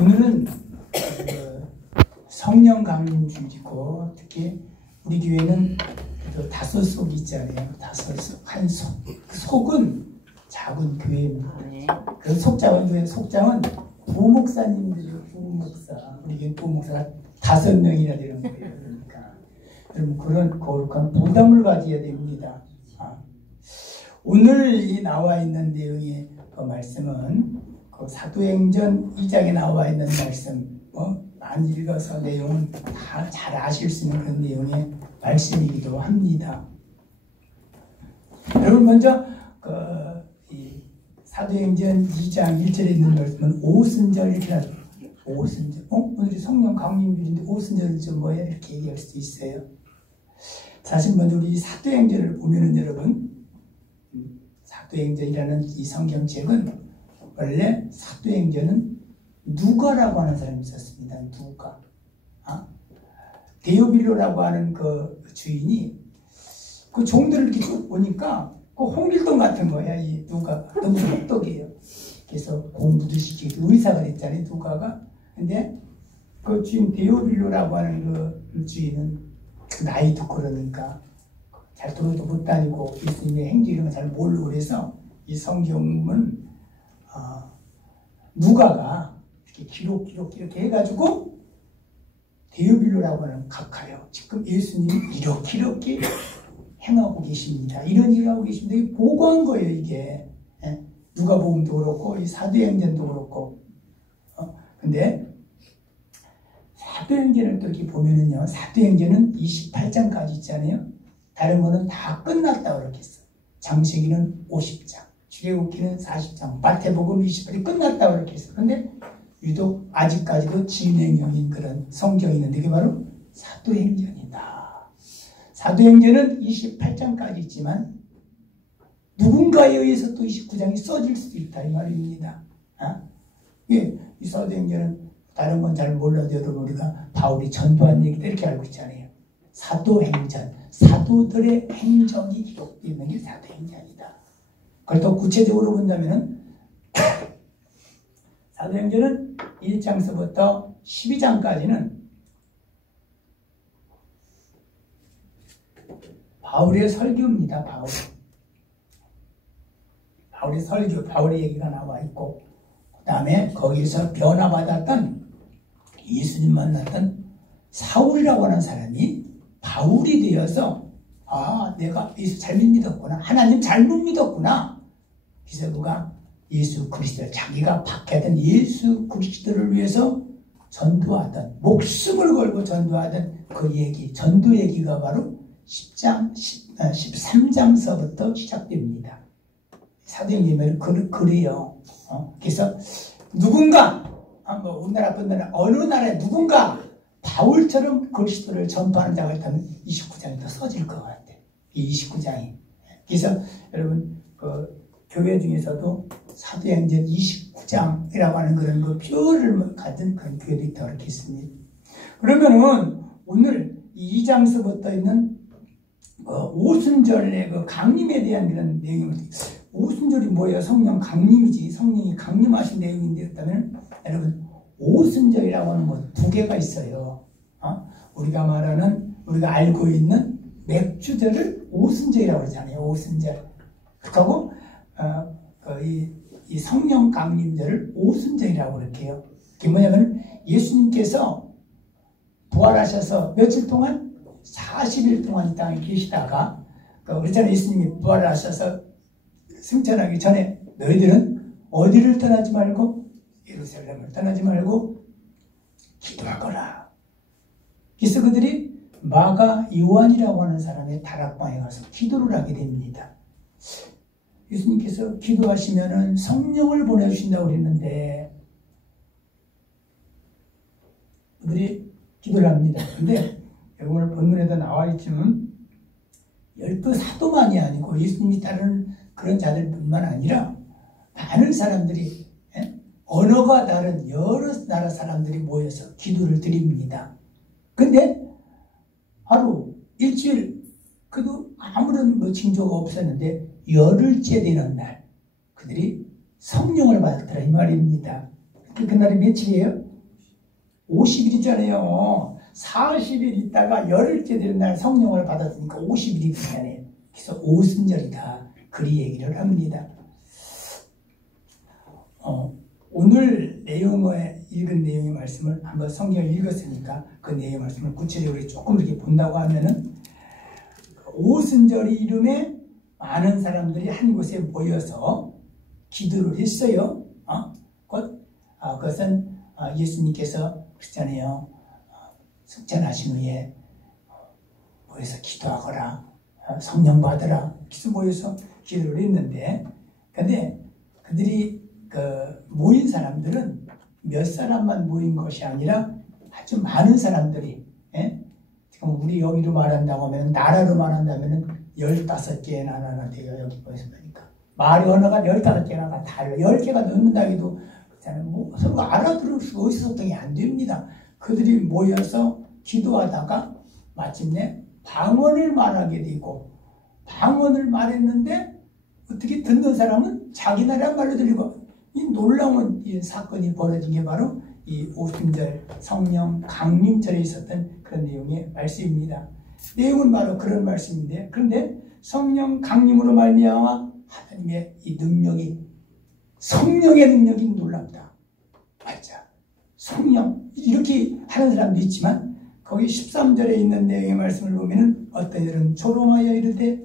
오늘은 성령 강림주의고, 특히 우리 교회는 다섯 속이 있잖아요. 다섯 속. 한 속. 그 속은 작은 교회입니다. 그 속장은 부목사님들이요. 부목사. 우리 교회 부목사가 5명이나 되는 거예요. 그러니까 여러분 그런 거룩한 부담을 가져야 됩니다. 오늘 이 나와 있는 내용의 그 말씀은 그 사도행전 2장에 나와 있는 말씀, 많이 읽어서 내용은 다 잘 아실 수 있는 그런 내용의 말씀이기도 합니다. 여러분 먼저 이 사도행전 2장 1절에 있는 말씀은 오순절 이렇게 하죠. 오순절. 오늘이 성령 강림주일인데 오순절은 좀 뭐야? 이렇게 얘기할 수도 있어요. 사실 먼저 우리 사도행전을 보면은 여러분, 사도행전이라는 이 성경책은 원래 사도행전은 누가라고 하는 사람이 있었습니다. 누가. 데오빌로라고 하는 그 주인이 그 종들을 이렇게 쭉 보니까 그 홍길동 같은 거야. 이 누가 너무 똑똑해요. 그래서 공부도 시키고 의사가 됐잖아요. 누가가. 근데 그 주인 데오빌로라고 하는 그 주인은 나이도 그러니까 잘 도로도 못 다니고 예수님의 행적 이런 거 잘 모르고 그래서 이 성경은 누가가 이렇게 기록 이렇게 해가지고 데오빌로라고 하는 각하요. 지금 예수님이 이렇게 행하고 계십니다. 이런 일을 하고 계십니다. 이게 보고한 거예요. 이게 누가복음도 그렇고 이 사도행전도 그렇고. 근데 사도행전을 또 이렇게 보면은요. 사도행전은 28장까지 있잖아요. 다른 거는 다 끝났다고 그렇게 했어요. 창세기는 50장, 출애굽기는 40장, 마태복음 28이 끝났다고 그렇게 했어요. 근데 유독 아직까지도 진행형인 그런 성경이 있는데 그게 바로 사도행전이다. 사도행전은 28장까지 있지만 누군가에 의해서 또 29장이 써질 수도 있다 이 말입니다. 이 사도행전은 다른 건 잘 몰라도 여러분 우리가 바울이 전도한 얘기도 이렇게 알고 있잖아요. 사도행전, 사도들의 행적이 기록되어 있는 게 사도행전이다. 그걸 더 구체적으로 본다면은 사도행전은 1장서부터 12장까지는 바울의 설교입니다. 바울의 설교, 바울의 얘기가 나와 있고, 그 다음에 거기서 변화받았던 예수님 만났던 사울이라고 하는 사람이 바울이 되어서 내가 예수 잘못 믿었구나. 하나님 잘못 믿었구나. 그래서 그가 예수 그리스도, 자기가 박해하던 예수 그리스도를 위해서 전도하던, 목숨을 걸고 전도하던 그 얘기, 전도 얘기가 바로 13장서부터 시작됩니다. 사도행전은 그래요. 그래서 누군가, 우리나라뿐 아니라 어느 나라에 누군가 바울처럼 그리스도를 전파하는 자가 있다면 29장이 더 써질 것 같아요. 이 29장이. 그래서 여러분 교회 중에서도 사도행전 29장이라고 하는 그런 그 표를 가진 그런 교회도 있다고 이렇게 했습니다. 그러면은 오늘 2장서부터 있는 오순절의 그 강림에 대한 그런 내용입니다. 오순절이 뭐예요? 성령 강림이지. 성령이 강림하신 내용인데였다면 여러분 오순절이라고 하는 뭐 두 개가 있어요. 우리가 알고 있는 맥주절을 오순절이라고 그러잖아요. 오순절. 그리고 이 성령 강림절을 오순절이라고 그렇게 해요. 그게 뭐냐면 예수님께서 부활하셔서 며칠 동안 40일 동안 이 땅에 계시다가 그렇잖아요. 예수님이 부활하셔서 승천하기 전에 너희들은 어디를 떠나지 말고 예루살렘을 떠나지 말고 기도하거라. 그래서 그들이 마가 요한이라고 하는 사람의 다락방에 가서 기도를 하게 됩니다. 예수님께서 기도하시면은 성령을 보내주신다고 그랬는데 그들이 기도를 합니다. 근데 오늘 본문에도 나와 있지만 12 사도만이 아니고 예수님이 따르는 그런 자들뿐만 아니라 많은 사람들이, 언어가 다른 여러 나라 사람들이 모여서 기도를 드립니다. 근데 하루, 일주일, 그래도 아무런 징조가 없었는데 열흘째 되는 날 그들이 성령을 받았더라 이 말입니다. 그날이 며칠이에요? 50일이잖아요. 40일 있다가 열흘째 되는 날 성령을 받았으니까 50일이 되잖아요. 그래서 오순절이다. 그리 얘기를 합니다. 오늘 읽은 내용의 말씀을 한번 성경을 읽었으니까 그 내용의 말씀을 구체적으로 조금 이렇게 본다고 하면은 오순절이 이름에 많은 사람들이 한 곳에 모여서 기도를 했어요. 그것은 예수님께서 그랬잖아요. 승천하신 후에 모여서 기도하거라. 성령 받으라. 그래서 모여서 기도를 했는데, 근데 그들이 모인 사람들은 몇 사람만 모인 것이 아니라 아주 많은 사람들이, 지금 우리 여기로 말한다고 하면, 나라로 말한다면 15개의 나라가 돼요. 여기 모여서 보니까. 말의 언어가 15개가 달라요. 10개가 넘는다기도 뭐 서로 알아들을 수 있었던 게 안 됩니다. 그들이 모여서 기도하다가 마침내 방언을 말하게 되고, 방언을 말했는데 어떻게 듣는 사람은 자기 나라 말로 들리고, 이 놀라운 이 사건이 벌어진 게 바로 이 오순절 성령 강림절에 있었던 그런 내용의 말씀입니다. 내용은 바로 그런 말씀인데, 그런데 성령 강림으로 말미암아 하나님의 이 능력이, 성령의 능력이 놀랍다. 맞자. 성령 이렇게 하는 사람도 있지만 거기 13절에 있는 내용의 말씀을 보면은 어떤 이들은 조롱하여 이르되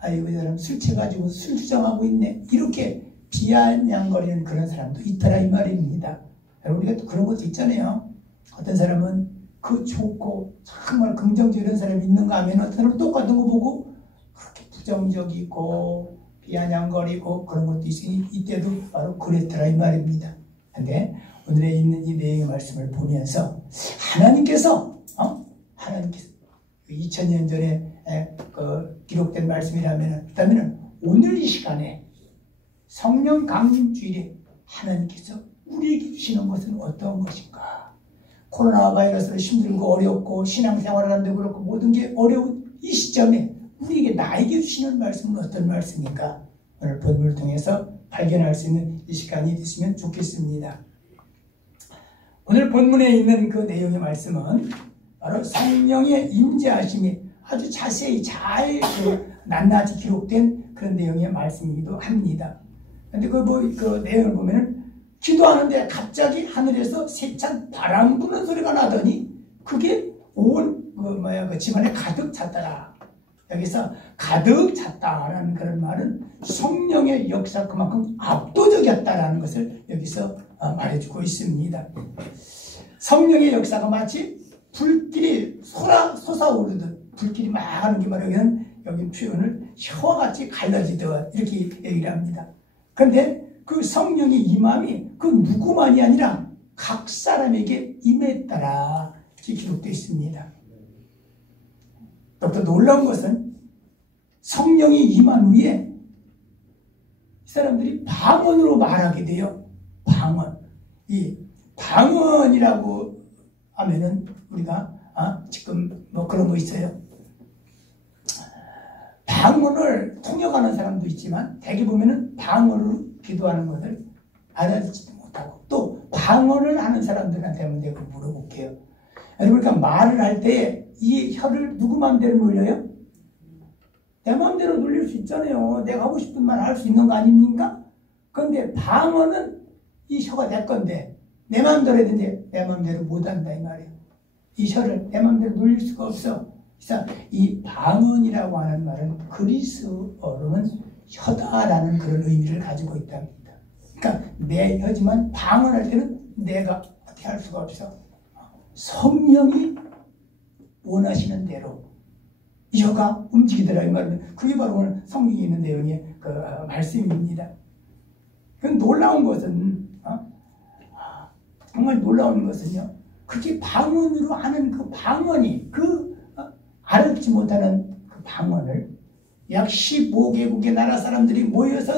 아이고 이 사람 술 취해가지고 술 주정하고 있네. 이렇게 비아냥거리는 그런 사람도 있더라 이 말입니다. 우리가 또 그런 것도 있잖아요. 어떤 사람은 그 좋고 정말 긍정적 이런 사람이 있는가 하면 어떤 사람은 똑같은 거 보고 그렇게 부정적이고 비아냥거리고 그런 것도 있으니 이때도 바로 그랬더라 이 말입니다. 근데 오늘에 있는 이 내용의 말씀을 보면서 하나님께서 2000년 전에 기록된 말씀이라면, 그다음에는 오늘 이 시간에 성령 강림 주일에 하나님께서 우리에게 주시는 것은 어떤 것인가? 코로나 바이러스로 힘들고 어렵고 신앙생활을 하는데 그렇고 모든 게 어려운 이 시점에 우리에게 나에게 주시는 말씀은 어떤 말씀인가? 오늘 본문을 통해서 발견할 수 있는 이 시간이 됐으면 좋겠습니다. 오늘 본문에 있는 그 내용의 말씀은 바로 성령의 임재하심이 아주 자세히 잘 낱낱이 기록된 그런 내용의 말씀이기도 합니다. 그런데 그 내용을 보면은 기도하는데 갑자기 하늘에서 세찬 바람 부는 소리가 나더니 그게 온 그 집안에 가득 찼더라. 여기서 가득 찼다라는 그런 말은 성령의 역사 그만큼 압도적이었다라는 것을 여기서 말해주고 있습니다. 성령의 역사가 마치 불길이 솟아오르듯 불길이 막 하는 게 바로 여기 표현을 혀와 같이 갈라지듯 이렇게 얘기를 합니다. 그런데 그 성령의 임함이 그 누구만이 아니라 각 사람에게 임했더라 이렇게 기록되어 있습니다. 또 놀라운 것은 성령이 임한 후에 이 사람들이 방언으로 말하게 돼요. 방언. 이 방언이라고 하면은 우리가 지금 뭐 그런 거 있어요. 방언을 통역하는 사람도 있지만 대개 보면은 방언으로 기도하는 것을 알아듣지도 못하고 또 방언을 하는 사람들한테 한번 내가 물어볼게요. 여러분 그러니까 말을 할 때 이 혀를 누구 마음대로 놀려요? 내 마음대로 놀릴 수 있잖아요. 내가 하고 싶은 말 할 수 있는 거 아닙니까? 그런데 방언은 이 혀가 내 건데 내 마음대로 해야 되는데 내 마음대로 못한다 이 말이에요. 이 혀를 내 마음대로 놀릴 수가 없어. 그래서 이 방언이라고 하는 말은 그리스어로는 혀다라는 그런 의미를 가지고 있답니다. 그러니까 내 혀지만 방언할 때는 내가 어떻게 할 수가 없어. 성령이 원하시는 대로 이 혀가 움직이더라 이 말은 그게 바로 오늘 성경에 있는 내용의 그 말씀입니다. 그 놀라운 것은 정말 놀라운 것은요. 그게 방언으로 하는 그 방언이 알지 못하는 그 방언을 약 15개국의 나라 사람들이 모여서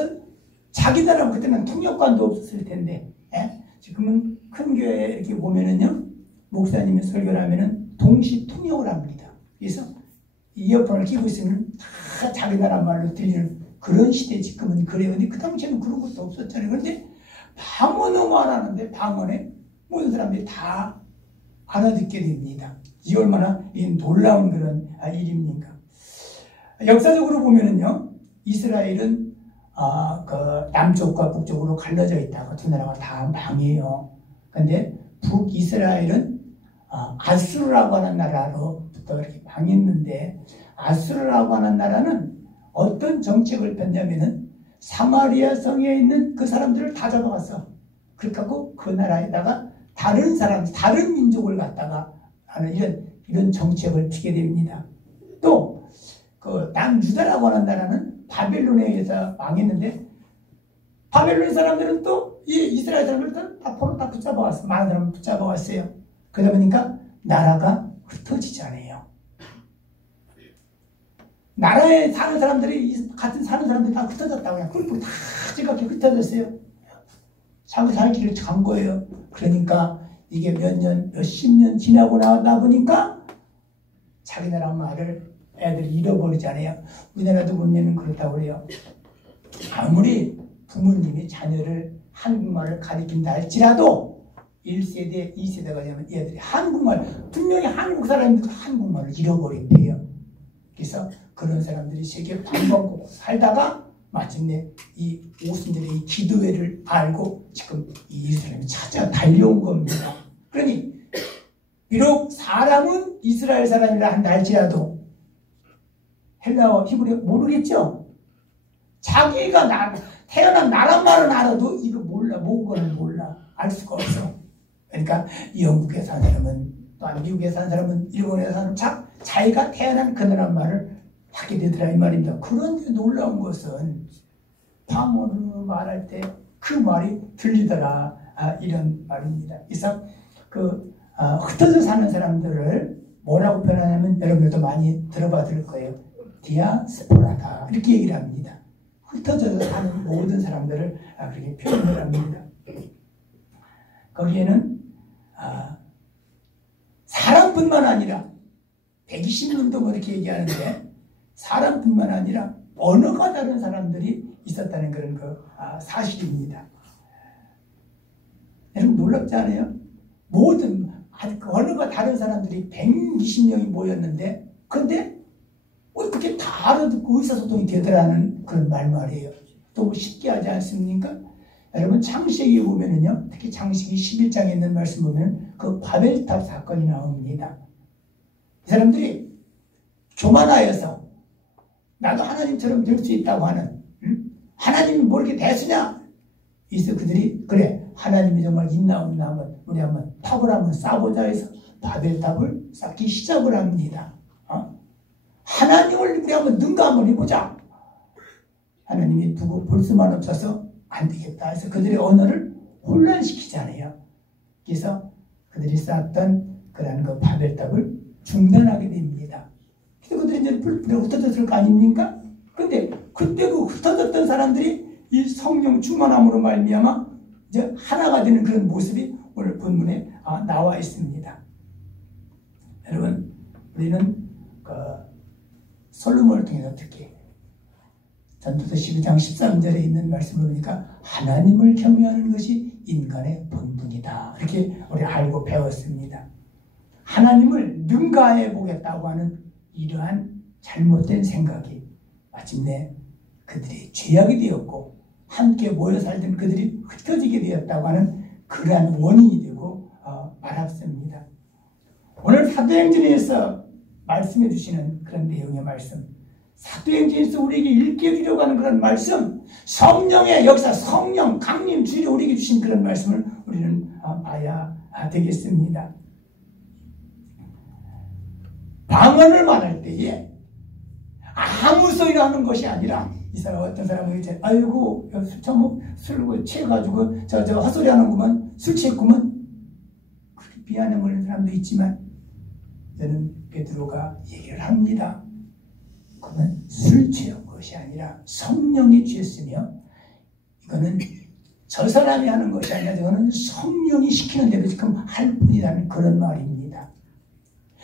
자기 나라 그때는 통역관도 없었을 텐데 지금은 큰 교회 이렇게 보면은요 목사님이 설교를 하면은 동시 통역을 합니다. 그래서 이어폰을 끼고 있으면 다 자기 나라 말로 들리는 그런 시대 지금은 그래요. 근데 그 당시에는 그런 것도 없었잖아요. 그런데 방언으로 말하는데 방언에 모든 사람들이 다 알아듣게 됩니다. 이 얼마나 놀라운 그런 일입니까? 역사적으로 보면은요, 이스라엘은 그 남쪽과 북쪽으로 갈라져 있다가 두 나라가 다 망해요. 근데 북이스라엘은 아수르라고 하는 나라로부터 이렇게 망했는데, 아수르라고 하는 나라는 어떤 정책을 폈냐면은 사마리아 성에 있는 그 사람들을 다 잡아갔어. 그래갖고 그 나라에다가 다른 사람, 다른 민족을 갖다가 하는 이런 정책을 피게 됩니다. 또 그 남유다라고 하는 나라는 바벨론에 의해서 망했는데, 바벨론 사람들은 또 이 이스라엘 사람들을 다 포로 다 붙잡아왔어. 많은 사람을 붙잡아왔어요. 그러다 보니까 나라가 흩어지잖아요. 나라에 사는 사람들이, 같은 사는 사람들이 다 흩어졌다고. 그냥 꿀꿀 다 지갑게 흩어졌어요. 자기 살 길을 간 거예요. 그러니까 이게 몇십 년 지나고 나다 보니까 자기 나라 말을 애들이 잃어버리잖아요. 우리나라도 보면 그렇다고 그래요. 아무리 부모님이 자녀를 한국말을 가르친다 할지라도 1세대, 2세대가 되면 애들이 한국말, 분명히 한국 사람인데도 한국말을 잃어버린대요. 그래서 그런 사람들이 세계 방방곡곡 살다가 마침내 이 오순절의 이 기도회를 알고 지금 이 이스라엘을 찾아 달려온 겁니다. 그러니 비록 사람은 이스라엘 사람이라 한다 할지라도 헬라어, 히브리어 모르겠죠? 자기가 태어난 나라 말은 알아도 이거 몰라, 뭐거는 몰라, 알 수가 없어. 그러니까 영국에 사는 사람은, 또 미국에 사는 사람은, 일본에 사는 사람은 자기가 태어난 그 나라 말을 하게 되더라 이 말입니다. 그런데 놀라운 것은 방언으로 말할 때 그 말이 들리더라, 이런 말입니다. 그래서 흩어져 사는 사람들을 뭐라고 표현하냐면 여러분들도 많이 들어봤을 거예요. 디아스포라다 이렇게 얘기를 합니다. 흩어져 사는 모든 사람들을 그렇게 표현을 합니다. 거기에는 사람뿐만 아니라 120년도 뭐 이렇게 얘기하는데, 사람뿐만 아니라 언어가 다른 사람들이 있었다는 그런 사실입니다. 여러분 놀랍지 않아요? 모든 언어가 다른 사람들이 120명이 모였는데, 근데 어떻게 다 알아듣고 의사소통이 되더라는 그런 말이에요. 너무 쉽게 하지 않습니까? 여러분 창세기에 보면은요, 특히 창세기 11장에 있는 말씀 보면 그 바벨탑 사건이 나옵니다. 이 사람들이 교만하여서 나도 하나님처럼 될 수 있다고 하는, 하나님이 뭐 이렇게 대수냐? 그래서 그들이 그래, 하나님이 정말 있나 없나 한번 우리 한번 탑을 한번 쌓아보자 해서 바벨탑을 쌓기 시작을 합니다. 하나님을 우리 한번 능가 한번 해보자. 하나님이 두고 볼 수만 없어서 안 되겠다 해서 그들의 언어를 혼란시키잖아요. 그래서 그들이 쌓았던 그런 그 바벨탑을 중단하게 됩니다. 그래서 그들이 이제 불에 흩어졌을 거 아닙니까? 근데 그때 그 흩어졌던 사람들이 이 성령 충만함으로 말미암아 이제 하나가 되는 그런 모습이 오늘 본문에 나와 있습니다. 여러분, 우리는 솔로몬을 통해서 특히 전도서 12장 13절에 있는 말씀을 보니까 하나님을 경외하는 것이 인간의 본분이다, 이렇게 우리 알고 배웠습니다. 하나님을 능가해 보겠다고 하는 이러한 잘못된 생각이 마침내 그들이 죄악이 되었고 함께 모여 살던 그들이 흩어지게 되었다고 하는 그러한 원인이 되고 말았습니다. 오늘 사도행전에서 말씀해 주시는 그런 내용의 말씀, 사도행전에서 우리에게 읽게 주려고 하는 그런 말씀, 성령의 역사, 성령 강림 주일에 우리에게 주신 그런 말씀을 우리는 봐야 되겠습니다. 방언을 말할 때에 아무 소리나 하는 것이 아니라, 이 사람 어떤 사람은 이제 아이고 술 취해가지고 저 헛소리 하는구만, 술 취했구만, 그렇게 비아냥거리는 사람도 있지만 저는 베드로가 얘기를 합니다. 그건 술 취한 것이 아니라 성령이 취했으며, 이거는 저 사람이 하는 것이 아니라 이거는 성령이 시키는 대로 지금 할 뿐이라는 그런 말입니다.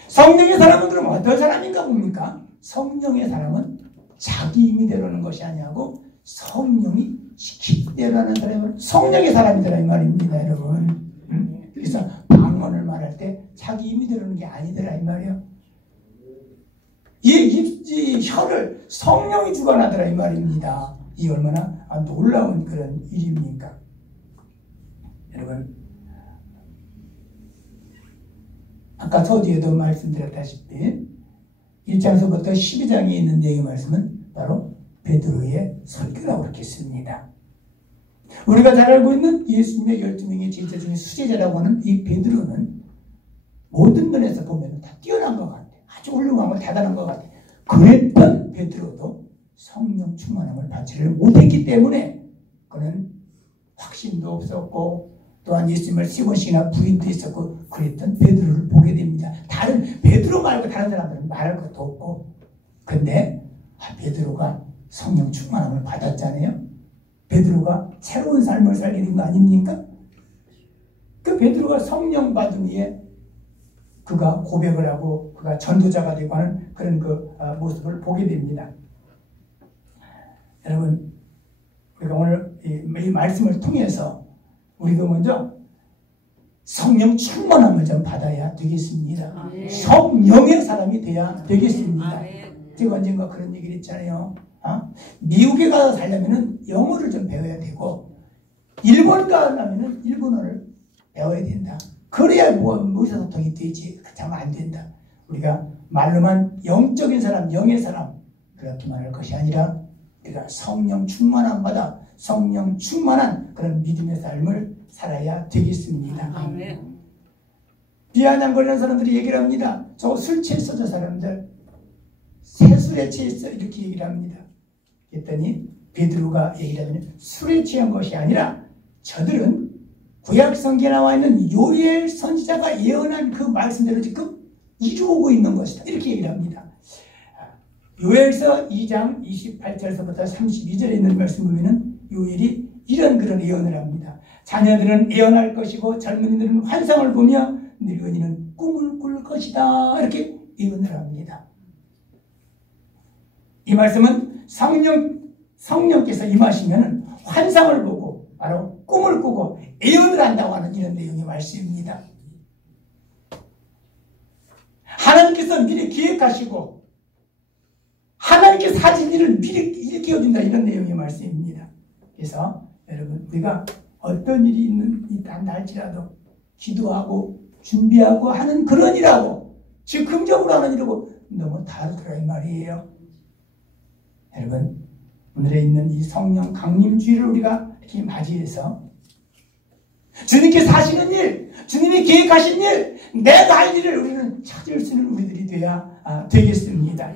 성령의 사람은 그럼 어떤 사람인가 봅니까? 성령의 사람은 자기 임의대로는 것이 아니고 성령이 시키는 대로 하는 사람은 성령의 사람이더라 이 말입니다, 여러분. 그래서 방언을 말할 때 자기 힘이 들어오는 게 아니더라 이 말이야. 이 혀를 성령이 주관하더라 이 말입니다. 이 얼마나 놀라운 그런 일입니까? 여러분, 아까 서두에도 말씀드렸다시피 1장서부터 12장에 있는 내용의 말씀은 바로 베드로의 설교라고 그렇게 씁니다. 우리가 잘 알고 있는 예수님의 12명의 제자 중에 수제자라고 하는 이 베드로는 모든 면에서 보면 다 뛰어난 것 같아요. 아주 훌륭하고 대단한 것 같아요. 그랬던 베드로도 성령 충만함을 받지를 못했기 때문에 그는 확신도 없었고 또한 예수님을 3번씩이나 부인도 있었고 그랬던 베드로를 보게 됩니다. 다른 베드로 말고 다른 사람들은 말할 것도 없고, 근데 베드로가 성령 충만함을 받았잖아요. 베드로가 새로운 삶을 살게 된 거 아닙니까? 그 베드로가 성령 받은 후에 그가 고백을 하고 그가 전도자가 되고 하는 그런 그 모습을 보게 됩니다. 여러분, 우리가 오늘 이 말씀을 통해서 우리가 먼저 성령 충만함을 좀 받아야 되겠습니다. 성령의 사람이 돼야 되겠습니다. 제가 언젠가 그런 얘기를 했잖아요. 미국에 가서 살려면 영어를 좀 배워야 되고 일본 가려면 일본어를 배워야 된다. 그래야 의사소통이 되지. 그렇다면 안 된다. 우리가 말로만 영적인 사람, 영의 사람 그렇게만 할 것이 아니라 우리가 성령 충만함 받아 성령 충만한 그런 믿음의 삶을 살아야 되겠습니다. 아멘. 비아냥 걸리는 사람들이 얘기를 합니다. 저 술 취했어, 저 사람들. 새술에 취했어, 이렇게 얘기를 합니다. 그랬더니 베드로가 얘기를 하면 술에 취한 것이 아니라 저들은 구약 성경에 나와 있는 요엘 선지자가 예언한 그 말씀대로 지금 이루어오고 있는 것이다. 이렇게 얘기를 합니다. 요엘서 2장 28절서부터 32절에 있는 말씀 보면은 요엘이 이런 그런 예언을 합니다. 자녀들은 예언할 것이고 젊은이들은 환상을 보며 늙은이는 꿈을 꿀 것이다. 이렇게 예언을 합니다. 이 말씀은 성령께서 임하시면 환상을 보고 바로 꿈을 꾸고 예언을 한다고 하는 이런 내용의 말씀입니다. 하나님께서 미리 기획하시고 하나님께서 하신 일을 미리 일깨워준다 이런 내용의 말씀입니다. 그래서 여러분 우리가 어떤 일이 있다 할지라도 기도하고 준비하고 하는 그런 일하고 즉흥적으로 하는 일하고 너무 다르더라 이 말이에요. 여러분 오늘에 있는 이 성령 강림주의를 우리가 이렇게 맞이해서 주님께서 하시는 일, 주님이 계획하신 일, 내가 할 일을 우리는 찾을 수 있는 우리들이 돼야 되겠습니다.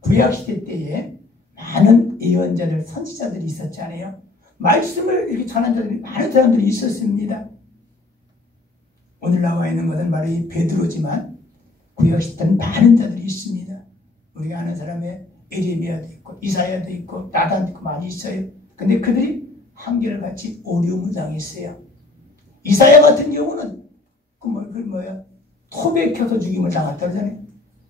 구약시대 때에 많은 예언자들, 선지자들이 있었잖아요. 말씀을 이렇게 전한 자들이 많은 사람들이 있었습니다. 오늘 나와 있는 것은 바로 이 베드로지만 구약시대는 많은 자들이 있습니다. 우리가 아는 사람의 에레미야도 있고 이사야도 있고 나단도 있고 많이 있어요. 근데 그들이 한결같이 어려움을 당했어요. 이사야 같은 경우는 톱에 켜서 죽임을 당했다 그러잖아요.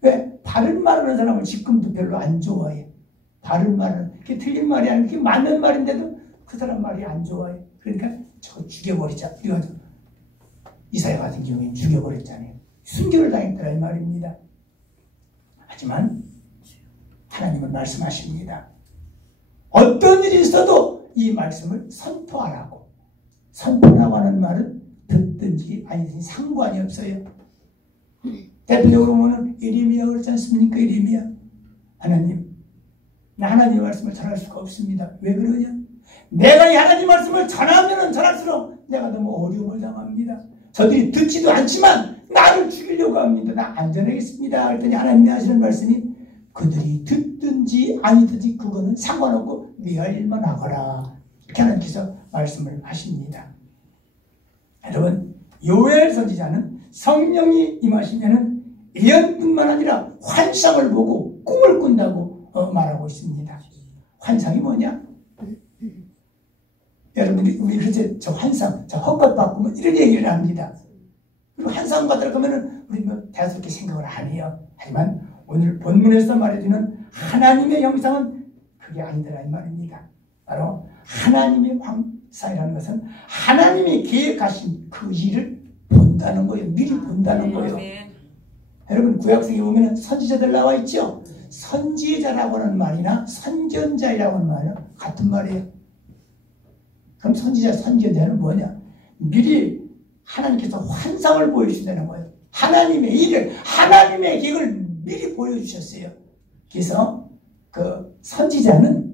왜? 바른 말하는 사람을 지금도 별로 안 좋아해. 바른 말은 그게 틀린 말이 아니고 그게 맞는 말인데도 그 사람 말이 안 좋아해. 그러니까 저거 죽여버리자. 이래가지고 이사야 같은 경우에는 죽여버렸잖아요. 순교를 당했더라 이 말입니다. 하지만 하나님은 말씀하십니다. 어떤 일이 있어도 이 말씀을 선포하라고. 선포라고 하는 말은 듣든지 아니든지 상관이 없어요. 대표적으로 보면 예레미야 그렇지 않습니까? 예레미야. 하나님, 나 하나님의 말씀을 전할 수가 없습니다. 왜 그러냐? 내가 이 하나님 말씀을 전하면 전할수록 내가 너무 어려움을 당합니다. 저들이 듣지도 않지만 나를 죽이려고 합니다. 나 안전하겠습니다. 그랬더니 하나님이 하시는 말씀이 그들이 듣든지 아니든지 그거는 상관없고 네 할 일만 하거라. 이렇게 하나님께서 말씀을 하십니다. 여러분, 요엘 선지자는 성령이 임하시면은 예언뿐만 아니라 환상을 보고 꿈을 꾼다고 말하고 있습니다. 환상이 뭐냐? 여러분들이 우리 그렇게 저 환상, 저 헛것 받고 이런 얘기를 합니다. 그리고 환상 받으러 가면은 우리 대수롭게 생각을 안 해요. 하지만 오늘 본문에서 말해주는 하나님의 형상은 그게 아니더라 이 말입니다. 바로 하나님의 황사이라는 것은 하나님이 계획하신 그 일을 본 본다는 거예요. 미리 본다는 거예요. 여러분 구약성에 보면 선지자들 나와 있죠. 선지자라고 하는 말이나 선견자라고 하는 말은 같은 말이에요. 그럼 선지자, 선견자는 뭐냐? 미리 하나님께서 환상을 보여주신다는 거예요. 하나님의 일을, 하나님의 계획을 미리 보여주셨어요. 그래서 그 선지자는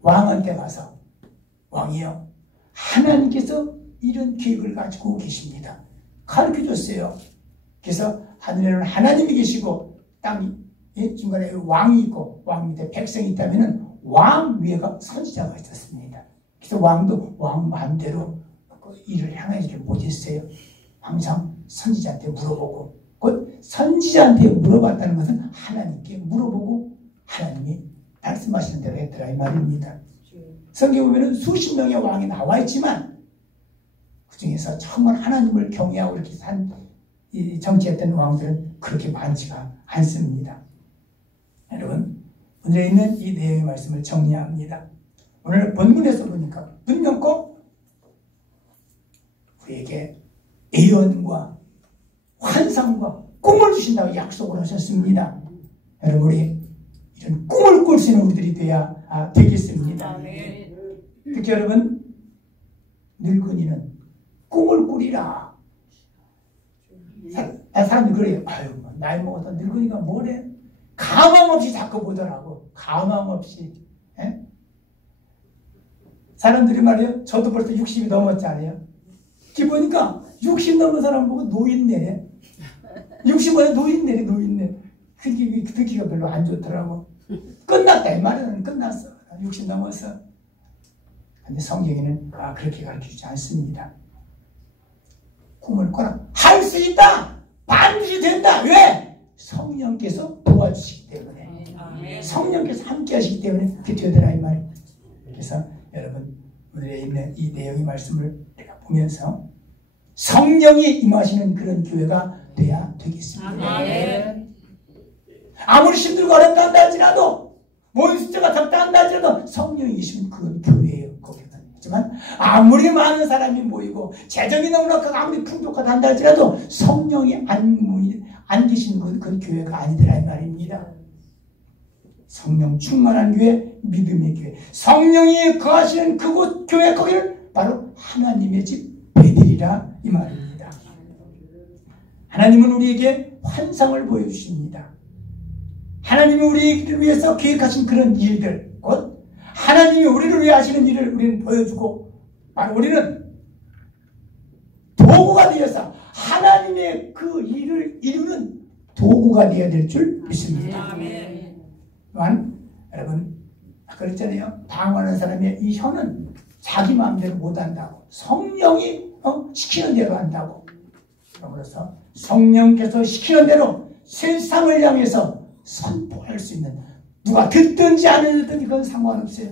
왕한테 가서 왕이요, 하나님께서 이런 계획을 가지고 계십니다. 가르쳐줬어요. 그래서 하늘에는 하나님이 계시고 땅 중간에 왕이 있고 왕 밑에 백성이 있다면 왕 위에가 선지자가 있었습니다. 그래서 왕도 왕 마음대로 그 일을 향하지를 못했어요. 항상 선지자한테 물어보고, 곧 선지자한테 물어봤다는 것은 하나님께 물어보고 하나님이 말씀하시는 대로 했더라 이 말입니다. 성경에 보면 수십 명의 왕이 나와 있지만 그 중에서 정말 하나님을 경외하고 이렇게 정치했던 왕들은 그렇게 많지가 않습니다. 여러분, 오늘에 있는 이 내용의 말씀을 정리합니다. 오늘 본문에서 보니까 분명코 우리에게 예언과 환상과 꿈을 주신다고 약속을 하셨습니다. 여러분, 우리 이런 꿈을 꿀 수 있는 우리들이 되겠습니다. 특히 여러분, 늙은이는 꿈을 꾸리라. 사람들이 그래요. 아유, 나이 먹어서 늙은이가 뭐래? 가망 없이 자꾸 보더라고. 가망 없이. 에? 사람들이 말이에요. 저도 벌써 60이 넘었잖아요. 보니까 60 넘은 사람 보고 노인네래. 60원에 노인네래, 노인네. 그게 듣기가 별로 안 좋더라고. 끝났다. 이 말은 끝났어. 60 넘었어. 근데 성경에는 그렇게 가르쳐주지 않습니다. 꿈을 꿔라. 할 수 있다. 반드시 된다. 왜? 성령께서 도와주시기 때문에. 성령께서 함께 하시기 때문에 그게 되더라 이 말입니다. 그래서 여러분, 오늘에 있는 이 내용의 말씀을 내가 보면서 성령이 임하시는 그런 교회가 돼야 되겠습니다. 아무리 힘들고 어렵다 한다 할지라도, 모인 숫자가 적다 한다 할지라도 성령이 계시면 그건 교회예요. 하지만 아무리 많은 사람이 모이고 재정이 너무나 크고 아무리 풍족하다 한다 할지라도 성령이 안 계시는 그 교회가 아니더라 이 말입니다. 성령 충만한 교회, 믿음의 교회, 성령이 거하시는 그곳 교회, 거기를 바로 하나님의 집 베들이라 이 말입니다. 하나님은 우리에게 환상을 보여주십니다. 하나님이 우리를 위해서 계획하신 그런 일들, 곧 하나님이 우리를 위해 하시는 일을 우리는 보여주고, 바로 우리는 도구가 되어서 하나님의 그 일을 이루는 도구가 되어야 될 줄 믿습니다. 또한 여러분, 그랬잖아요. 방황하는 사람의 이 혀는 자기 마음대로 못한다고, 성령이 시키는 대로 한다고. 그래서 성령께서 시키는 대로 세상을 향해서 선포할 수 있는, 누가 듣든지 안 듣든지 그건 상관없어요.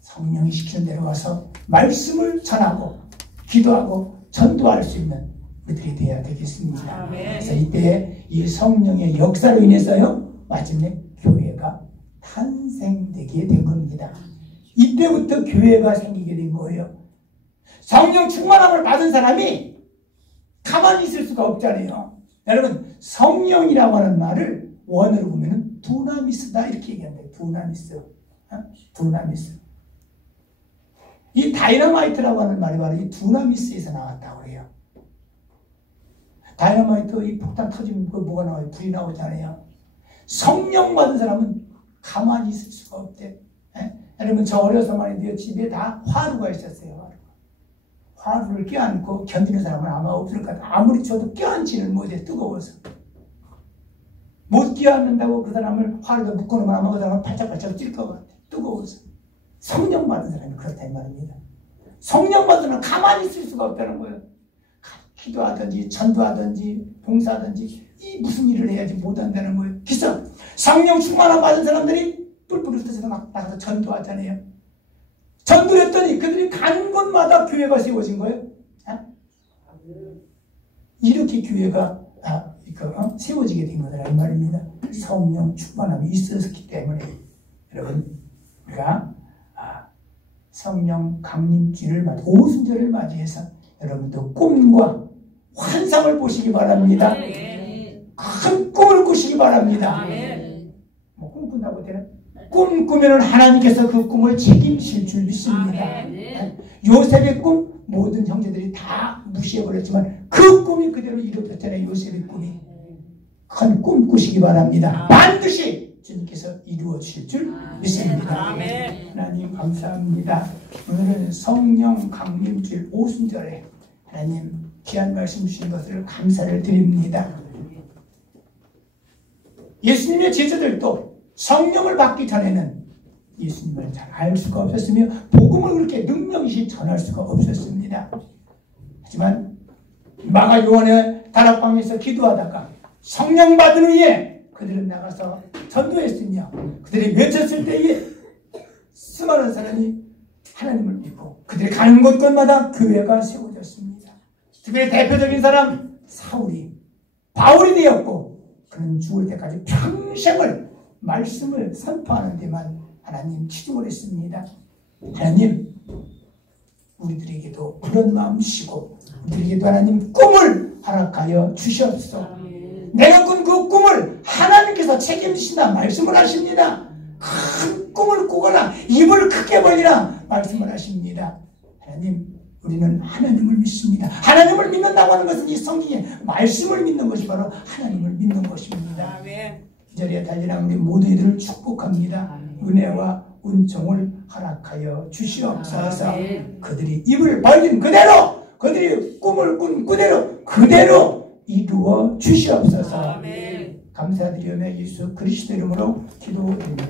성령이 시키는 대로 와서 말씀을 전하고 기도하고 전도할 수 있는 우리들이 되어야 되겠습니다. 그래서 이때 이 성령의 역사로 인해서요, 마침내 교회가 탄생되게 된 겁니다. 이때부터 교회가 생기게 된 거예요. 성령 충만함을 받은 사람이 가만히 있을 수가 없잖아요. 여러분, 성령이라고 하는 말을 원어로 보면은 두나미스다 이렇게 얘기한대요. 두나미스. 두나미스. 이 다이너마이트라고 하는 말이 바로 이 두나미스에서 나왔다고 그래요. 다이너마이트 이 폭탄 터지면 그 뭐가 나와요? 불이 나오잖아요. 성령 받은 사람은 가만히 있을 수가 없대. 여러분, 저 어려서 말인데요, 집에 다 화루가 있었어요. 화루를 껴안고 견디는 사람은 아마 없을 것 같아요. 아무리 쳐도 껴안지는 못해. 뜨거워서. 못 끼어앉는다고 그 사람을 화로에 묶어놓으면 아마 그 사람은 발짝발짝 뛸 것 같아. 뜨거워서. 성령 받은 사람이 그렇단 말입니다. 성령 받은 사람은 가만히 있을 수가 없다는 거예요. 기도하든지 전도하든지 봉사하든지 이 무슨 일을 해야지 못한다는 거예요. 그래서 성령 충만함 받은 사람들이 뿔뿔이 흩어져서 막 나가서 전도하잖아요. 전도를 했더니 그들이 가는 곳마다 교회가 세워진 거예요. 이렇게 교회가 세워지게 된 거더라 이 말입니다. 성령 충만함이 있었기 때문에 여러분, 우리가 성령 강림주를 오순절을 맞이해서 여러분도 꿈과 환상을 보시기 바랍니다. 큰 꿈을 꾸시기 바랍니다. 뭐 꿈 꾼다고 되나? 꿈 꾸면 하나님께서 그 꿈을 책임질 줄 믿습니다. 요셉의 꿈 모든 형제들이 다 무시해버렸지만 그 꿈이 그대로 이루어졌잖아요. 요셉의 꿈이. 큰 꿈 꾸시기 바랍니다. 반드시 주님께서 이루어 주실 줄 믿습니다. 하나님 감사합니다. 오늘은 성령 강림주일 오순절에 하나님 귀한 말씀 주신 것을 감사를 드립니다. 예수님의 제자들도 성령을 받기 전에는 예수님을 잘 알 수가 없었으며 복음을 그렇게 능력 있이 전할 수가 없었습니다. 하지만 마가 요한의 다락방에서 기도하다가 성령 받은 후에 그들은 나가서 전도했으며 그들이 외쳤을 때에 수많은 사람이 하나님을 믿고 그들이 가는 곳곳마다 교회가 세워졌습니다. 특별히 대표적인 사람 사울이 바울이 되었고 그는 죽을 때까지 평생을 말씀을 선포하는 데만 하나님 치중을 했습니다. 하나님 우리들에게도 그런 마음 주시고 우리에게도 하나님 꿈을 허락하여 주시옵소서. 내가 꾼 그 꿈을 하나님께서 책임지신다 말씀을 하십니다. 큰 꿈을 꾸거나 입을 크게 벌리라 말씀을 하십니다. 하나님 우리는 하나님을 믿습니다. 하나님을 믿는다고 하는 것은 이 성경의 말씀을 믿는 것이 바로 하나님을 믿는 것입니다. 이 자리에 달려난 우리 모든 이들을 축복합니다. 은혜와 은총을 허락하여 주시옵소서. 그들이 입을 벌린 그대로 그들이 꿈을 꾼 그대로 이루어 주시옵소서. 감사드리며 예수 그리스도 이름으로 기도드립니다.